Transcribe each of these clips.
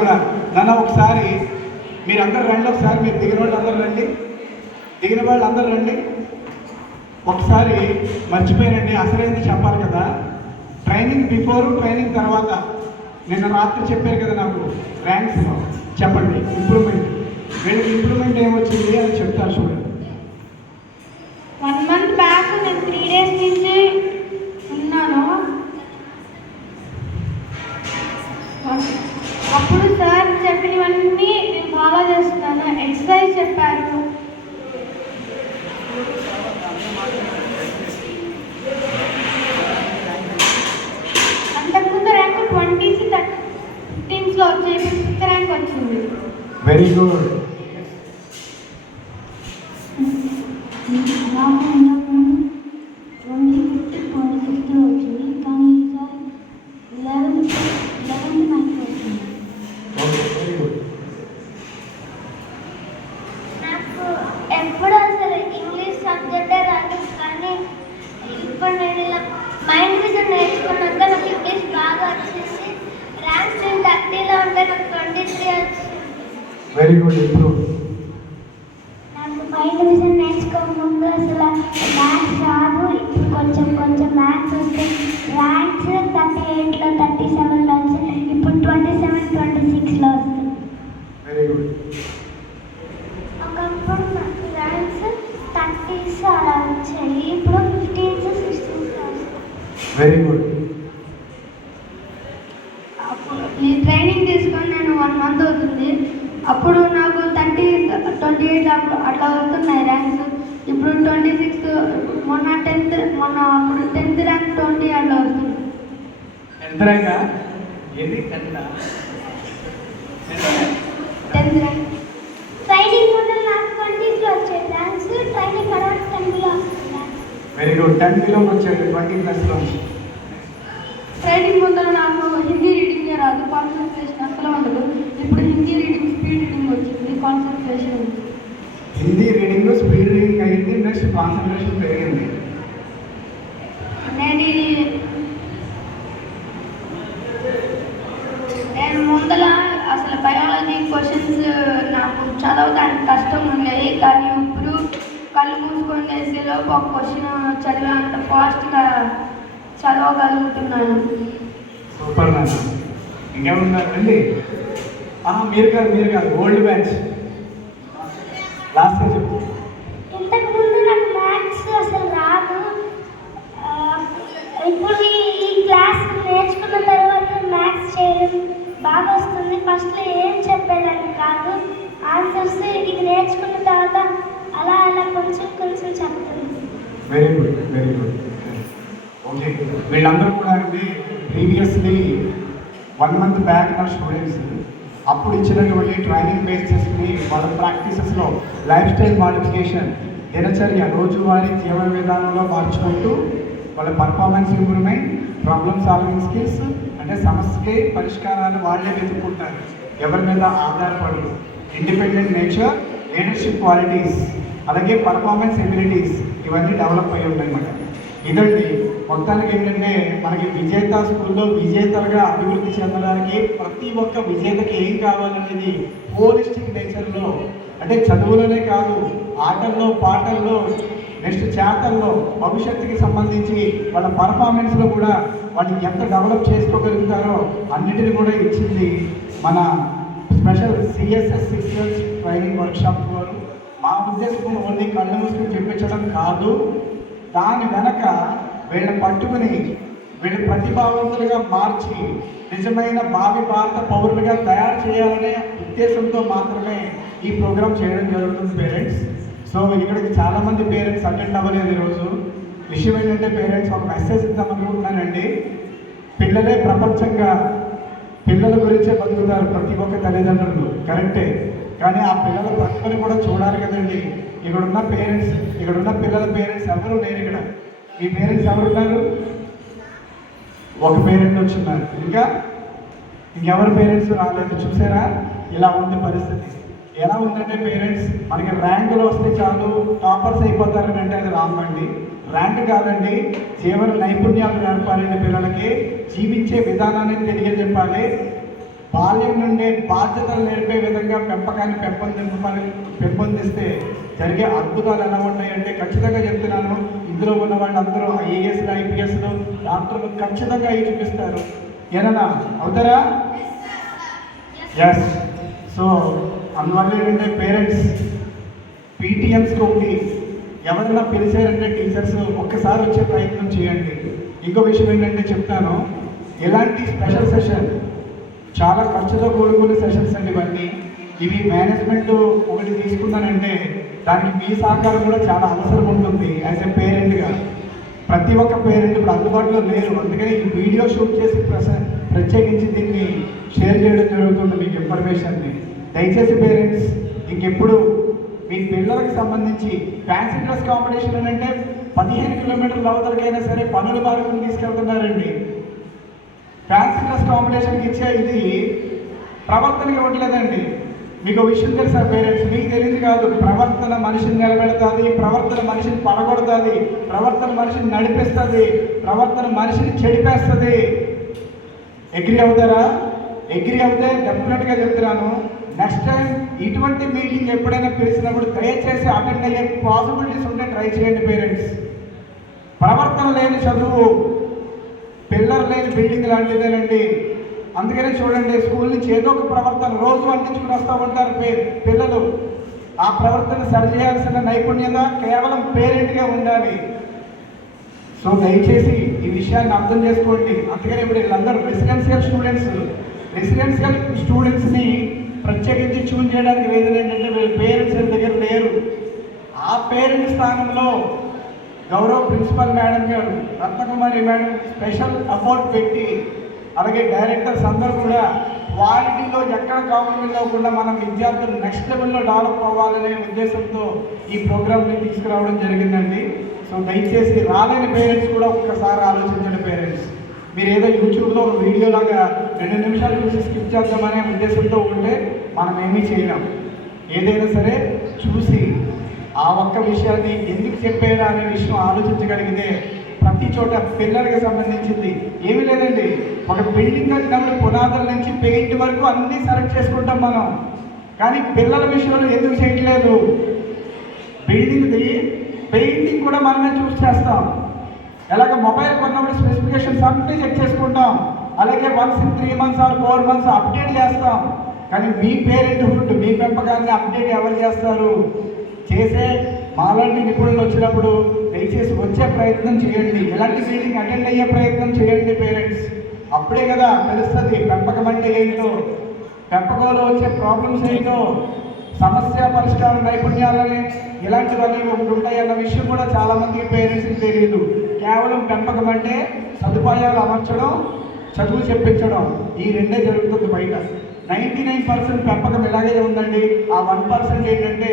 కూడా నన్ను ఒకసారి మీరందరూ రండి, ఒకసారి మీరు దిగిన వాళ్ళు అందరూ రండి, దిగిన వాళ్ళు అందరూ రండి. ఒకసారి మర్చిపోయానండి, అసలేంది చెప్పాలి కదా. ట్రైనింగ్ బిఫోర్, ట్రైనింగ్ తర్వాత. నిన్న రాత్రి చెప్పారు కదా నాకు ర్యాంక్స్ చెప్పండి, ఇంప్రూవ్మెంట్. వీళ్ళకి ఇంప్రూవ్మెంట్ ఏమొచ్చింది అని చెప్తారు చూడండి. 1 month బ్యాక్ నేను 3 days నుంచి ఉన్నాను. అప్పుడు సార్ చెప్పినవన్నీ నేను ఫాలో చేస్తున్నాను. ఎక్సర్సైజ్ చెప్పారు, అంతకుముందు ర్యాంక్ 20s 15s వచ్చి 5th ర్యాంక్ వచ్చింది. Very good. ఎప్పుడు అసలు ఇంగ్లీష్ సబ్జెక్టే రాదు, కానీ ఇప్పుడు నేను ఇలా మైండ్ విజన్ నేర్చుకున్నాక నాకు ఇంగ్లీష్ బాగా వచ్చింది. ర్యాంక్ నేను 30లో ఉంటే నాకు 23 వచ్చింది. Very good. ఇంప్రూవ్. నాకు మైండ్ విజన్ నేర్చుకోకముందు అసలు మ్యాథ్స్ రాదు. ఇప్పుడు కొంచెం కొంచెం మ్యాథ్స్ వస్తే ర్యాంక్స్ 38లో 37లో వచ్చి ఇప్పుడు 27 26లో వస్తుంది. Very good. ఒకప్పుడు నాకు ర్యాంక్స్ 30s అలా వచ్చాయి, ఇప్పుడు 15s 16s వస్తాయి. Very good. ఈ ట్రైనింగ్ తీసుకొని నేను 1 month అవుతుంది. అప్పుడు నాకు 30 28 అట్లా వస్తున్నాయి ర్యాంక్స్. ఇప్పుడు 26, మొన్న అప్పుడు 10th ర్యాంక్ 20 అట్లా వస్తుంది. ఎంత ర్యాంక్? ఏది 10th ర్యాంక్. ట్రైనింగ్ ముందు నాకు 20s వచ్చాయి ర్యాంక్స్, ట్రైనింగ్ తర్వాత 10లో వస్తుంది. Very good. 10లో వచ్చాడు 20+లో. ట్రైనింగ్ ముందు నాకు హిందీ రీడింగ్ రాదు, కాన్సన్ట్రేషన్ అసలు ఉండదు. ఇప్పుడు హిందీ రీడింగ్, స్పీడ్ రీడింగ్ వచ్చింది, కాన్సన్ట్రేషన్ ఉంది. హిందీ రీడింగ్ స్పీడ్ రీడింగ్ అయింది, నెక్స్ట్ కాన్సన్ట్రేషన్ పెరిగింది. నేను ముందల అసలు బయాలజీ క్వశ్చన్స్ నాకు చదవడానికి కష్టం ఉండేది, కానీ ఇప్పుడు కళ్ళు మూసుకొని వేసేలోపు ఒక క్వశ్చన్ చదివే అంత ఫాస్ట్గా చదవగలుగుతున్నాను. సూపర్ నాన్న. ఇంకేమున్నారండి? మీరు కాదు ఓల్డ్ బ్యాచ్. లాస్ట్ చెప్పు. ఇంతకుముందు నాకు మ్యాథ్స్ అసలు రాదు. ఇప్పుడు ఈ క్లాస్ నేర్చుకున్న తర్వాత మ్యాథ్స్ చేయడం బాగా వస్తుంది. ఫస్ట్లో ఏం చెప్పేదాన్ని కాదు, ఆన్సర్స్ ఇది నేర్చుకున్న తర్వాత అలా అలా కొంచెం కొంచెం చెప్తుంది. Very good, very good. Okay, వీళ్ళందరూ కూడా అండి ప్రీవియస్లీ 1 month బ్యాక్ నా స్టూడెంట్స్. అప్పుడు ఇచ్చినటువంటి ట్రైనింగ్ బేస్ చేసుకుని వాళ్ళ ప్రాక్టీసెస్లో లైఫ్ స్టైల్ మాడిఫికేషన్, దినచర్య, రోజువారీ జీవన విధానంలో మార్చుకుంటూ వాళ్ళ performance improvement, problem solving skills, అంటే సమస్యకి పరిష్కారాలు వాళ్ళే వెతుక్కుంటారు, ఎవరి మీద ఆధారపడరు. ఇండిపెండెంట్ నేచర్, లీడర్షిప్ క్వాలిటీస్, అలాగే పర్ఫార్మెన్స్ ఎబిలిటీస్ ఇవన్నీ డెవలప్ అయ్యి ఉంటాయన్నమాట. ఇదండి మొత్తానికి ఏంటంటే మనకి విజేత స్కూల్లో విజేతలుగా అభివృద్ధి చెందడానికి ప్రతి ఒక్క విజేతకి ఏం కావాలనేది హోలిస్టిక్ నేచర్లో, అంటే చదువులోనే కాదు, ఆటల్లో, పాటల్లో, నెక్స్ట్ చేతల్లో, భవిష్యత్తుకి సంబంధించి వాళ్ళ పర్ఫార్మెన్స్లో కూడా వాళ్ళు ఎంత డెవలప్ చేసుకోగలుగుతారో అన్నిటిని కూడా ఇచ్చింది మన special CSS sisters training workshop వారు. మా ఉద్దేశం ఓన్లీ కళ్ళు మూసుకుని చెప్పించడం కాదు, దాని వెనక వీళ్ళని పట్టుకుని వీళ్ళ ప్రతిభావంతులుగా మార్చి నిజమైన భావి భారత పౌరులుగా తయారు చేయాలనే ఉద్దేశంతో మాత్రమే ఈ ప్రోగ్రాం చేయడం జరుగుతుంది పేరెంట్స్. సో ఇక్కడికి చాలామంది పేరెంట్స్ అటెండ్ అవ్వలేదు ఈరోజు. విషయం ఏంటంటే పేరెంట్స్ ఒక మెసేజ్ ఇద్దామనుకుంటున్నానండి. పిల్లలే ప్రపంచంగా, పిల్లల గురించే బతుకుతారు ప్రతి ఒక్క తల్లిదండ్రులు, కరెక్టే. కానీ ఆ పిల్లల ప్రతిభని కూడా చూడాలి కదండి. ఇక్కడున్న పేరెంట్స్, ఇక్కడున్న పిల్లల పేరెంట్స్ ఎవరు లేరు ఇక్కడ. మీ పేరెంట్స్ ఎవరున్నారు? ఒక పేరెంట్ వచ్చిన్నారు, ఇంకెవరు పేరెంట్స్ రాలేదు. చూసారా ఇలా ఉంది పరిస్థితి. ఎలా ఉందంటే పేరెంట్స్, మనకి ర్యాంకులు వస్తే చాలు టాపర్స్ అయిపోతారని అంటే అది రాంగ్. ర్యాంక్ కాదండి, జీవన నైపుణ్యాలు నేర్పాలండి పిల్లలకి, జీవించే విధానాన్ని తెలియజెప్పాలి. బాల్యం నుండే బాధ్యతలు నేర్పే విధంగా పెంపకాన్ని పెంపొందిస్తే జరిగే అద్భుతాలు ఎలా ఉంటాయంటే ఖచ్చితంగా చెప్తున్నాను, ఇందులో ఉన్న వాళ్ళందరూ ఐఏఎస్లు ఐపీఎస్లు డాక్టర్లు ఖచ్చితంగా అవి చూపిస్తారు. ఏనా అవుతారా? ఎస్. సో అందువల్ల ఏంటంటే పేరెంట్స్ పీటీఎంస్కి ఒకటి ఎవరైనా పిలిచారంటే టీచర్స్ ఒక్కసారి వచ్చే ప్రయత్నం చేయండి. ఇంకో విషయం ఏంటంటే చెప్తాను, ఇలాంటి స్పెషల్ సెషన్ చాలా ఖర్చుతో కూడుకునే సెషన్స్ అండి ఇవన్నీ. ఇవి మేనేజ్మెంట్ ఒకటి తీసుకున్నానంటే దానికి మీ సహకారం కూడా చాలా అవసరం ఉంటుంది. యాజ్ ఎ పేరెంట్గా ప్రతి ఒక్క పేరెంట్ ఇప్పుడు అందుబాటులో లేరు, అందుకని ఈ వీడియో షూట్ చేసి ప్రత్యేకించి దీన్ని షేర్ చేయడం జరుగుతుంది మీకు ఇన్ఫర్మేషన్ని. దయచేసి పేరెంట్స్ ఇంకెప్పుడు మీ పిల్లలకు సంబంధించి ఫ్యాన్సీ డ్రెస్ కాంపిటీషన్ అంటే 15 కిలోమీటర్ల అవతలకైనా సరే పనుల మార్గం తీసుకెళ్తున్నారండి. ఫ్యాన్సీ డ్రెస్ కాంపిటీషన్కి ఇచ్చే ఇది ప్రవర్తనకి ఇవ్వట్లేదండి. మీకు విషయం తెలుసా పేరెంట్స్? మీకు తెలియదు కాదు, ప్రవర్తన మనిషిని నిలబెడుతుంది, ప్రవర్తన మనిషిని పడగొడుతుంది, ప్రవర్తన మనిషిని నడిపిస్తుంది, ప్రవర్తన మనిషిని చెడిపేస్తుంది. అగ్రీ అవుతారా? అగ్రీ అవుతే డెఫినెట్గా చెప్తున్నాను, నెక్స్ట్ టైం ఇటువంటి మీటింగ్ ఎప్పుడైనా పిలిచినప్పుడు దయచేసి అటెండ్ అయ్యే పాసిబిలిటీస్ ఉంటే ట్రై చేయండి పేరెంట్స్. ప్రవర్తన లేని చదువు పిల్లలు లేని బిల్డింగ్ లాంటిదేనండి. అందుకనే చూడండి, స్కూల్ నుంచి ఏదో ఒక ప్రవర్తన రోజు అందించుకుని వస్తూ ఉంటారు పిల్లలు. ఆ ప్రవర్తన సరిచేయాల్సిన నైపుణ్యత కేవలం పేరెంట్గా ఉండాలి. సో దయచేసి ఈ విషయాన్ని అర్థం చేసుకోండి. అందుకని ఇప్పుడు వీళ్ళందరూ రెసిడెన్షియల్ స్టూడెంట్స్ని ప్రత్యేకించి చూన్ చేయడానికి రీజన్ ఏంటంటే వీళ్ళ పేరెంట్స్ దగ్గర లేరు. ఆ పేరెంట్ స్థానంలో గౌరవ ప్రిన్సిపల్ మేడం గారు, రత్నకుమారి మేడం స్పెషల్ అవార్డు పెట్టి, అలాగే డైరెక్టర్స్ అందరూ కూడా క్వాలిటీలో ఎక్కడ కాంప్రమైజ్ అవ్వకుండా మన విద్యార్థులు నెక్స్ట్ లెవెల్లో డెవలప్ అవ్వాలనే ఉద్దేశంతో ఈ ప్రోగ్రామ్ని తీసుకురావడం జరిగిందండి. సో దయచేసి రాలేని పేరెంట్స్ కూడా ఒక్కసారి ఆలోచించండి పేరెంట్స్. మీరు ఏదో యూట్యూబ్లో ఒక వీడియో లాగా 2 నిమిషాలు చూసి స్కిప్ చేద్దామనే ఉద్దేశంతో ఉంటే మనం ఏమీ చేయలేం. ఏదైనా సరే చూసి ఆ ఒక్క విషయాన్ని ఎందుకు చెప్పారా అనే విషయం ఆలోచించగలిగితే ప్రతి చోట పిల్లలకి సంబంధించింది ఏమీ లేదండి. ఒక బిల్డింగ్ కట్టినప్పుడు పునాదుల నుంచి పెయింట్ వరకు అన్నీ సెలెక్ట్ చేసుకుంటాం మనం, కానీ పిల్లల విషయంలో ఎందుకు చేయట్లేదు? బిల్డింగ్ది పెయింటింగ్ కూడా మనమే చూస్ చేస్తాం. ఎలాగ మొబైల్ కొన్నప్పుడు స్పెసిఫికేషన్స్ అన్నీ చెక్ చేసుకుంటాం, అలాగే once in 3 months or 4 months update చేస్తాం. కానీ మీ పేరెంట్హుడ్, మీ పెంపకాన్ని అప్డేట్ ఎవరు చేస్తారు? చేసే మాలాంటి నిపుణులు వచ్చినప్పుడు దయచేసి వచ్చే ప్రయత్నం చేయండి. ఎలాంటి మీటింగ్ అటెండ్ అయ్యే ప్రయత్నం చేయండి పేరెంట్స్. అప్పుడే కదా తెలుస్తుంది పెంపకం అంటే ఏంటో, పెంపకంలో వచ్చే ప్రాబ్లమ్స్ ఏంటో, సమస్య పరిష్కార నైపుణ్యాలని ఇలాంటివన్నీ ఒకటి ఉంటాయన్న విషయం కూడా చాలామందికి పేరెంట్స్కి తెలియదు. కేవలం పెంపకం అంటే సదుపాయాలు అమర్చడం, చదువు చెప్పించడం, ఈ రెండే జరుగుతుంది బయట. 99% పెంపకం ఇలాగే ఉందండి. ఆ 1% ఏంటంటే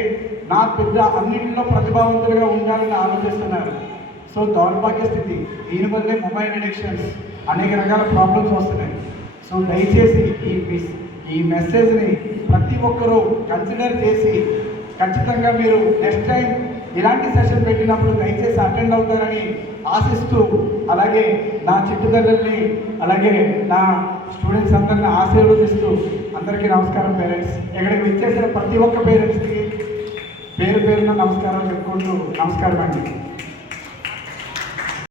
నా బిడ్డ అన్నింటిలో ప్రతిభావంతులుగా ఉండాలని ఆలోచిస్తున్నారు. సో దౌర్భాగ్య స్థితి, దీనివల్లే మొబైల్ అడిక్షన్స్, అనేక రకాల ప్రాబ్లమ్స్ వస్తున్నాయి. సో దయచేసి ఈ మెసేజ్ని ప్రతి ఒక్కరూ కన్సిడర్ చేసి ఖచ్చితంగా మీరు నెక్స్ట్ టైం ఇలాంటి సెషన్ పెట్టినప్పుడు దయచేసి అటెండ్ అవుతారని ఆశిస్తూ, అలాగే నా చిట్టుదల్లని, అలాగే నా స్టూడెంట్స్ అందరిని ఆశీర్వదిస్తూ అందరికీ నమస్కారం పేరెంట్స్. ఇక్కడికి విచ్చేసిన ప్రతి ఒక్క పేరెంట్స్కి పేరున నమస్కారం చెప్పుకుంటూ నమస్కారం అండి.